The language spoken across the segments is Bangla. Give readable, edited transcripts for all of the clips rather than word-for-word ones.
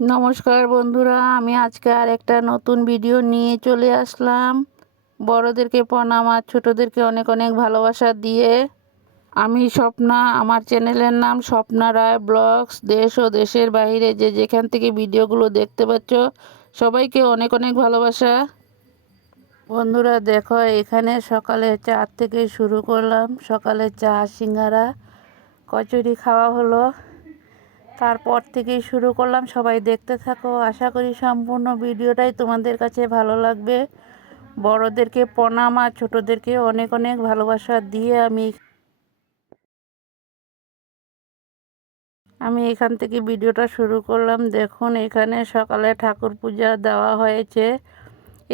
নমস্কার বন্ধুরা, আমি আজকে আর একটা নতুন ভিডিও নিয়ে চলে আসলাম। বড়দেরকে প্রণাম আর ছোটদেরকে অনেক অনেক ভালোবাসা দিয়ে। আমি স্বপ্না, আমার চ্যানেলের নাম স্বপ্না রায় ব্লগস। দেশ ও দেশের বাইরে যে যেখান থেকে ভিডিওগুলো দেখতে পাচ্ছ, সবাইকে অনেক অনেক ভালোবাসা। বন্ধুরা দেখো, এখানে সকালে চা থেকে শুরু করলাম। সকালে চা, সিঙ্গারা, কচুরি খাওয়া হলো। তারপর থেকেই শুরু করলাম। সবাই দেখতে থাকো, আশা করি সম্পূর্ণ ভিডিওটাই তোমাদের কাছে ভালো লাগবে। বড়দেরকে প্রণাম আর ছোটদেরকে অনেক অনেক ভালোবাসা দিয়ে আমি এখান থেকে ভিডিওটা শুরু করলাম। দেখুন, এখানে সকালে ঠাকুর পূজা দেওয়া হয়েছে।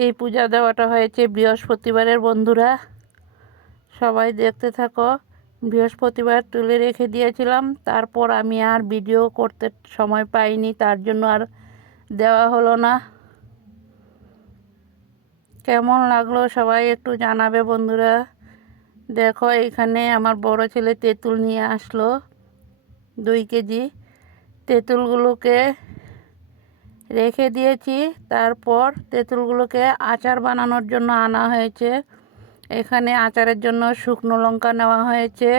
এই পূজা দেওয়াটা হয়েছে বৃহস্পতিবারের। বন্ধুরা সবাই দেখতে থাকো। বৃহস্পতিবার তুলে রেখে দিয়েছিলাম, তারপর আমি আর ভিডিও করতে সময় পাইনি, তার জন্য আর দেওয়া হলো না। কেমন লাগলো সবাই একটু জানাবে বন্ধুরা। দেখো, এখানে আমার বড় ছেলে তেঁতুল নিয়ে আসলো 2 কেজি। তেঁতুলগুলোকে রেখে দিয়েছি। তারপর তেঁতুলগুলোকে আচার বানানোর জন্য আনা হয়েছে। এখানে আচারের জন্য শুকনো লঙ্কা নেওয়া হয়েছে।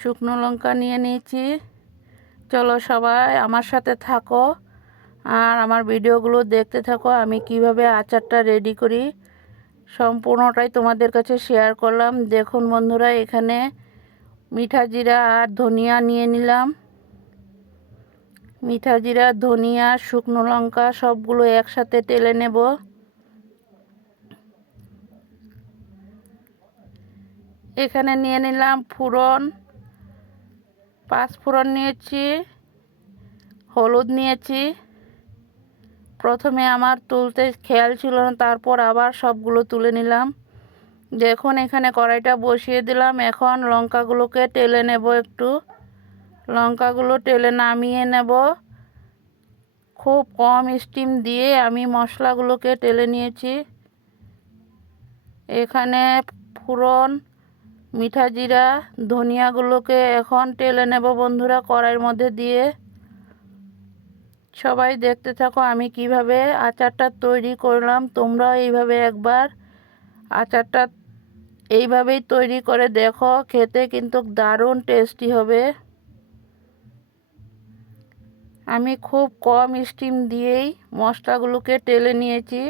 শুকনো লঙ্কা নিয়ে নিয়েছি। চলো সবাই আমার সাথে থাকো আর আমার ভিডিওগুলো দেখতে থাকো। আমি কিভাবে আচারটা রেডি করি সম্পূর্ণটাই তোমাদের কাছে শেয়ার করলাম। দেখুন বন্ধুরা, এখানে মিঠা জিরা আর ধনিয়া নিয়ে নিলাম। মিঠা জিরা, ধনিয়া, শুকনো লঙ্কা সবগুলো একসাথে টেলে নেব। এখানে নিয়ে নিলাম ফোড়ন, 5 ফোড়ন নিয়েছি, হলুদ নিয়েছি। প্রথমে আমার তুলতে খেয়াল ছিল না, তারপর আবার সবগুলো তুলে নিলাম। দেখুন, এখানে কড়াইটা বসিয়ে দিলাম। এখন লঙ্কাগুলোকে টেলে নেব। একটু লঙ্কাগুলো টেলে নামিয়ে নেব। খুব কম স্টিম দিয়ে আমি মশলাগুলোকে টেলে নিয়েছি। এখানে ফোড়ন, মিঠা জিরা, ধনিয়াগুলোকে এখন টেলে নেব বন্ধুরা কড়াইয়ের মধ্যে দিয়ে। সবাই দেখতে থাকো আমি কিভাবে আচারটা তৈরি করলাম। তোমরাও এইভাবে একবার আচারটা এইভাবেই তৈরি করে দেখো, খেতে কিন্তু দারুণ টেস্টি হবে। আমি খুব কম স্টিম দিয়েই মশলাগুলোকে টেলে নিয়েছি।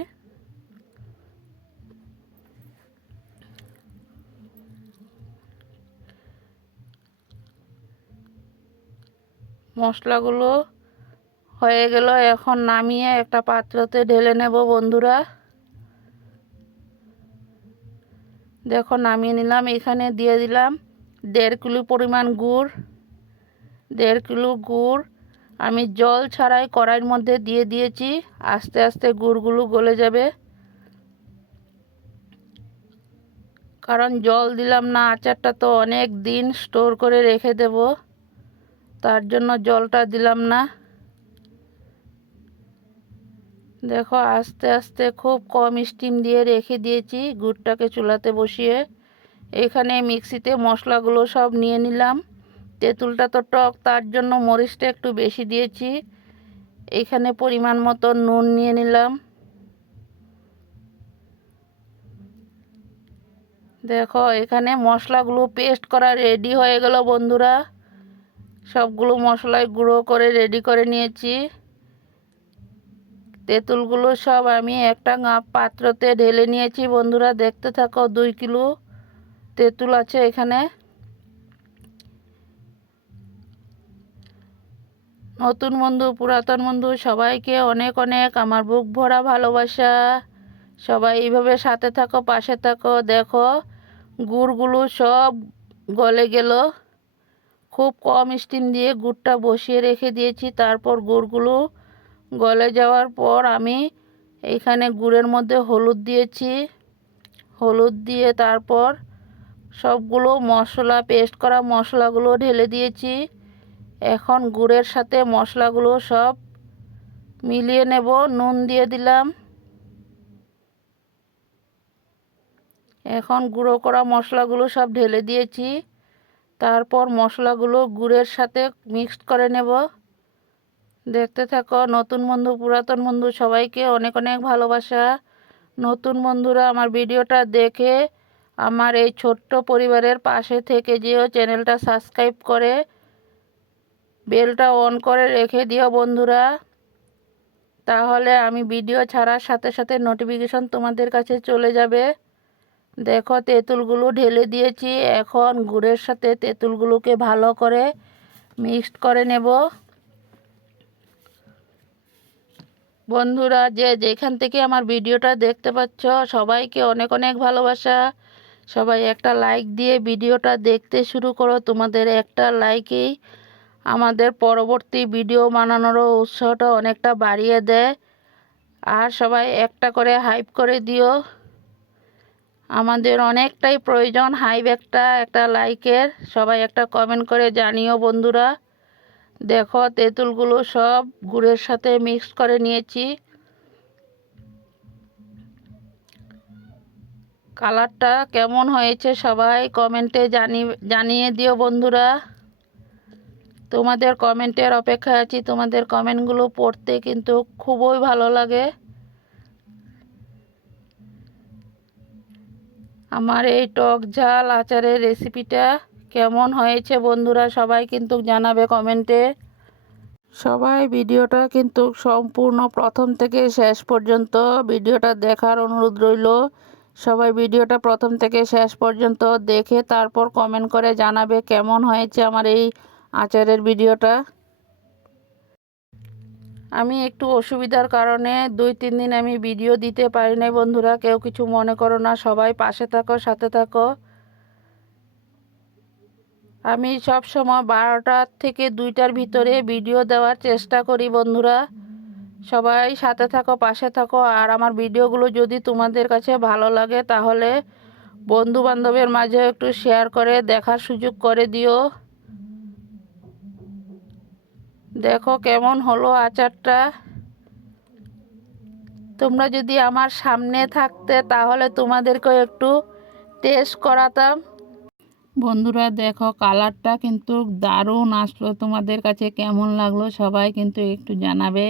মশলাগুলো হয়ে গেল, এখন নামিয়ে একটা পাত্রতে ঢেলে নেব বন্ধুরা। দেখো নামিয়ে নিলাম। এখানে দিয়ে দিলাম 1.5 কিলো পরিমাণ গুড়। 1.5 কিলো গুড় আমি জল ছাড়াই কড়াইয়ের মধ্যে দিয়ে দিয়েছি। আস্তে আস্তে গুড়গুলো গলে যাবে, কারণ জল দিলাম না। আচারটা তো অনেক দিন স্টোর করে রেখে দেব, তার জন্য জলটা দিলাম না। দেখো আস্তে আস্তে খুব কম স্টিম দিয়ে রেখে দিয়েছি গুড়টাকে চুলাতে বসিয়ে। এখানে মিক্সিতে মশলাগুলো সব নিয়ে নিলাম। তেঁতুলটা তো টক, তার জন্য মরিচটা একটু বেশি দিয়েছি। এখানে পরিমাণ মতো নুন নিয়ে নিলাম। দেখো এখানে মশলাগুলো পেস্ট করা রেডি হয়ে গেল বন্ধুরা। সবগুলো মশলায় গুঁড়ো করে রেডি করে নিয়েছি। তেঁতুলগুলো সব আমি একটা পাত্রতে ঢেলে নিয়েছি বন্ধুরা। দেখতে থাকো, 2 কিলো তেঁতুল আছে এখানে। নতুন বন্ধু, পুরাতন বন্ধু, সবাইকে অনেক অনেক আমার বুক ভরা ভালোবাসা। সবাই এইভাবে সাথে থাকো, পাশে থাকো। দেখো গুড়গুলো সব গলে গেল। খুব কম স্টিম দিয়ে গুড়টা বসিয়ে রেখে দিয়েছি। তারপর গুড়গুলো গলে যাওয়ার পর আমি এইখানে গুড়ের মধ্যে হলুদ দিয়েছি। হলুদ দিয়ে তারপর সবগুলো মশলা, পেস্ট করা মশলাগুলো ঢেলে দিয়েছি। এখন গুড়ের সাথে মশলাগুলো সব মিলিয়ে নেব। নুন দিয়ে দিলাম। এখন গুঁড়ো করা মশলাগুলো সব ঢেলে দিয়েছি। তারপর মশলাগুলো গুড়ের সাথে মিক্সড করে নেব। দেখতে থাকো। নতুন বন্ধু পুরাতন বন্ধু সবাইকে অনেক অনেক ভালোবাসা। নতুন বন্ধুরা আমার ভিডিওটা দেখে আমার এই ছোট্ট পরিবারের পাশে থেকে যেও, চ্যানেলটা সাবস্ক্রাইব করে বেলটা অন করে রেখে দিও বন্ধুরা, তাহলে আমি ভিডিও ছাড়ার সাথে সাথে নোটিফিকেশন তোমাদের কাছে চলে যাবে। দেখো তেঁতুলগুলো ঢেলে দিয়েছি, এখন গুড়ের সাথে তেঁতুলগুলোকে ভালো করে মিক্সড করে নেব। বন্ধুরা যে যেখান থেকে আমার ভিডিওটা দেখতে পাচ্ছ সবাইকে অনেক অনেক ভালোবাসা। সবাই একটা লাইক দিয়ে ভিডিওটা দেখতে শুরু করো। তোমাদের একটা লাইকেই আমাদের পরবর্তী ভিডিও বানানোরও উৎসাহটা অনেকটা বাড়িয়ে দেয়। আর সবাই একটা করে হাইপ করে দিও, আমাদের অনেকটাই প্রয়োজন হাইপ একটা লাইকের। সবাই একটা কমেন্ট করে জানিও বন্ধুরা। দেখো তেঁতুলগুলো সব গুড়ের সাথে মিক্স করে নিয়েছি। কালারটা কেমন হয়েছে সবাই কমেন্টে জানিয়ে দিও বন্ধুরা। তোমাদের কমেন্টের অপেক্ষায় আছি। তোমাদের কমেন্টগুলো পড়তে কিন্তু খুবই ভালো লাগে। আমার এই টক ঝাল আচারের রেসিপিটা কেমন হয়েছে বন্ধুরা সবাই কিন্তু জানাবে কমেন্টে। সবাই ভিডিওটা কিন্তু সম্পূর্ণ প্রথম থেকে শেষ পর্যন্ত ভিডিওটা দেখার অনুরোধ রইল। সবাই ভিডিওটা প্রথম থেকে শেষ পর্যন্ত দেখে তারপর কমেন্ট করে জানাবে কেমন হয়েছে আমার এই আচারের ভিডিওটা। আমি একটু অসুবিধার কারণে 2-3 দিন আমি ভিডিও দিতে পারি নাই বন্ধুরা, কেউ কিছু মনে করো না, সবাই পাশে থাকো সাথে থাকো। আমি সব সময় 12টা থেকে 2টার ভিতরে ভিডিও দেওয়ার চেষ্টা করি বন্ধুরা। সবাই সাথে থাকো পাশে থাকো। আর আমার ভিডিওগুলো যদি তোমাদের কাছে ভালো লাগে তাহলে বন্ধু বান্ধবের মাঝে একটু শেয়ার করে দেখার সুযোগ করে দিও। দেখো কেমন হলো আচারটা। তোমরা যদি আমার সামনে থাকতে তাহলে তোমাদেরকেও একটু টেস্ট করাতাম। বন্ধুরা দেখো কালারটা কিন্তু দারুণ আসলো। তোমাদের কাছে কেমন লাগলো সবাই কিন্তু একটু জানাবে।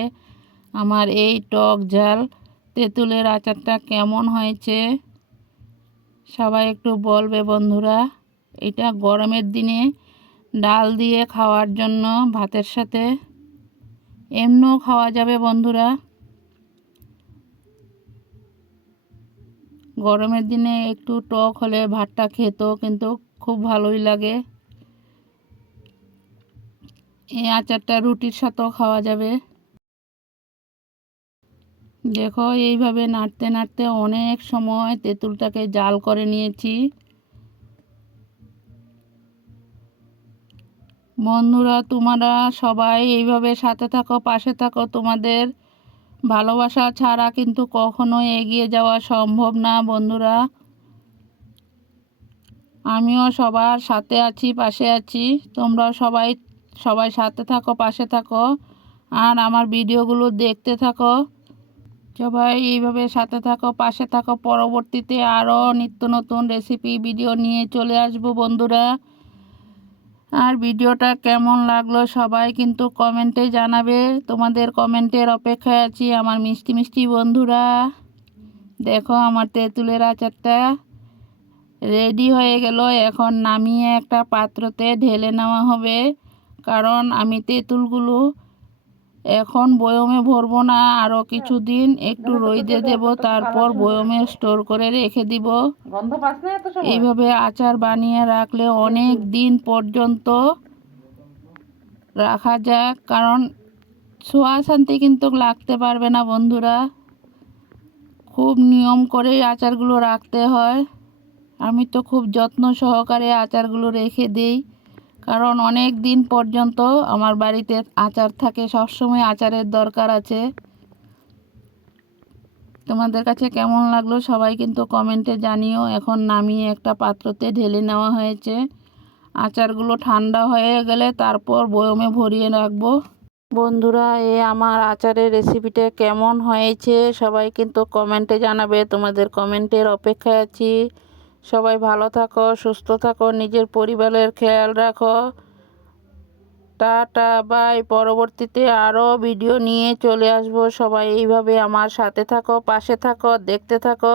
আমার এই টক ঝাল তেঁতুলের আচারটা কেমন হয়েছে সবাই একটু বলবে বন্ধুরা। এটা গরমের দিনে ডাল দিয়ে খাওয়ার জন্য ভাতের সাথে এমনিও খাওয়া যাবে বন্ধুরা। গরমের দিনে একটু টক হলে ভাতটা খেতেও কিন্তু খুব ভালোই লাগে। এই আচারটা রুটির সাথেও খাওয়া যাবে। দেখো এইভাবে নাড়তে নাড়তে অনেক সময় তেঁতুলটাকে জাল করে নিয়েছি। বন্ধুরা তোমরা সবাই এইভাবে সাথে থাকো পাশে থাকো। তোমাদের ভালোবাসা ছাড়া কিন্তু কখনো এগিয়ে যাওয়া সম্ভব না বন্ধুরা। আমিও সবার সাথে আছি পাশে আছি। তোমরা সবাই সাথে থাকো পাশে থাকো আর আমার ভিডিওগুলো দেখতে থাকো। সবাই এইভাবে সাথে থাকো পাশে থাকো। পরবর্তীতে আরও নিত্য নতুন রেসিপি ভিডিও নিয়ে চলে আসবো বন্ধুরা। আর ভিডিওটা কেমন লাগলো সবাই কিন্তু কমেন্টে জানাবে। তোমাদের কমেন্টের অপেক্ষায় আছি আমার মিষ্টি মিষ্টি বন্ধুরা। দেখো আমার তেঁতুলের আচারটা রেডি হয়ে গেল। এখন নামিয়ে একটা পাত্রতে ঢেলে নেওয়া হবে, কারণ আমি তেঁতুলগুলো এখন বয়মে ভরবো না, আরও কিছুদিন একটু রোদে দেব, তারপর বয়মে স্টোর করে রেখে দিব। এইভাবে আচার বানিয়ে রাখলে অনেক দিন পর্যন্ত রাখা যায়, কারণ ছোঁয়া শান্তি কিন্তু লাগতে পারবে না বন্ধুরা। খুব নিয়ম করেই আচারগুলো রাখতে হয়। আমি তো খুব যত্ন সহকারে আচারগুলো রেখে দিই, কারণ অনেক দিন পর্যন্ত আমার বাড়িতে আচার থাকে, সবসময় আচারের দরকার আছে। তোমাদের কাছে কেমন লাগলো সবাই কিন্তু কমেন্টে জানিও। এখন নামিয়ে একটা পাত্রতে ঢেলে নেওয়া হয়েছে। আচারগুলো ঠান্ডা হয়ে গেলে তারপর বয়মে ভরিয়ে রাখবো। বন্ধুরা আমার আচারের রেসিপিটা কেমন হয়েছে সবাই কিন্তু কমেন্টে জানাবে। তোমাদের কমেন্টের অপেক্ষায় আছি। সবাই ভালো থাকো, সুস্থ থাকো, নিজের পরিবারের খেয়াল রাখো। Tata bye. পরবর্তীতে আরও ভিডিও নিয়ে চলে আসবো। সবাই এইভাবে আমার সাথে থাকো, পাশে থাকো, দেখতে থাকো।